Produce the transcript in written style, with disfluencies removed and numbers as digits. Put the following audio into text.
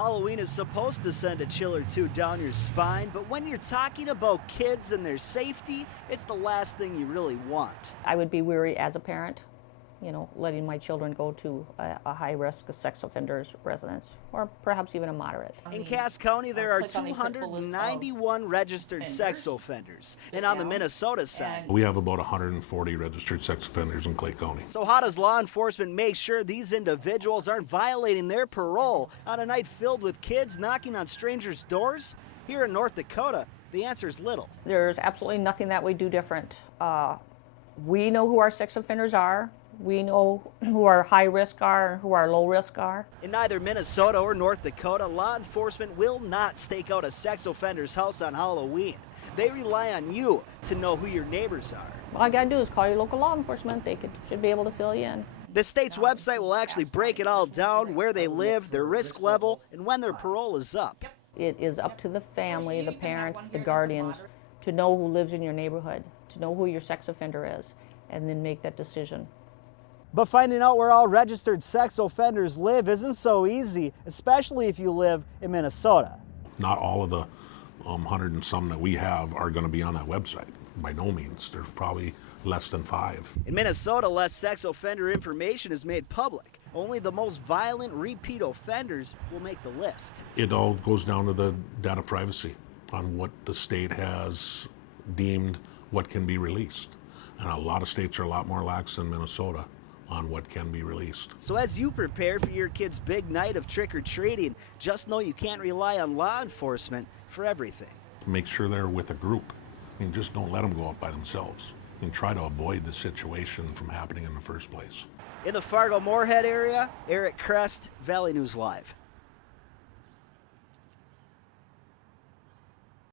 Halloween is supposed to send a chill or two down your spine, but when you're talking about kids and their safety, it's the last thing you really want. I would be weary as a parent, letting my children go to a high-risk sex offenders residence, or perhaps even a moderate. In Cass County, there are 291 registered sex offenders. And on the Minnesota side, we have about 140 registered sex offenders in Clay County. So how does law enforcement make sure these individuals aren't violating their parole on a night filled with kids knocking on strangers' doors? Here in North Dakota, the answer is little. There's absolutely nothing that we do different. We know who our sex offenders are. We know who our high risk are and who our low risk are. In neither Minnesota or North Dakota, law enforcement will not stake out a sex offender's house on Halloween. They rely on you to know who your neighbors are. All you gotta do is call your local law enforcement. They should be able to fill you in. The state's website will actually break it all down, where they live, their risk level, and when their parole is up. It is up to the family, the parents, the guardians, to know who lives in your neighborhood, to know who your sex offender is, and then make that decision. But finding out where all registered sex offenders live isn't so easy, especially if you live in Minnesota. Not all of the 100 and some that we have are going to be on that website. By no means. There's probably less than 5. In Minnesota, less sex offender information is made public. Only the most violent repeat offenders will make the list. It all goes down to the data privacy on what the state has deemed what can be released. And a lot of states are a lot more lax than Minnesota on what can be released. So as you prepare for your kid's big night of trick-or-treating, just know you can't rely on law enforcement for everything. Make sure they're with a group. Just don't let them go out by themselves. And try to avoid the situation from happening in the first place. In the Fargo-Moorhead area, Eric Crest, Valley News Live.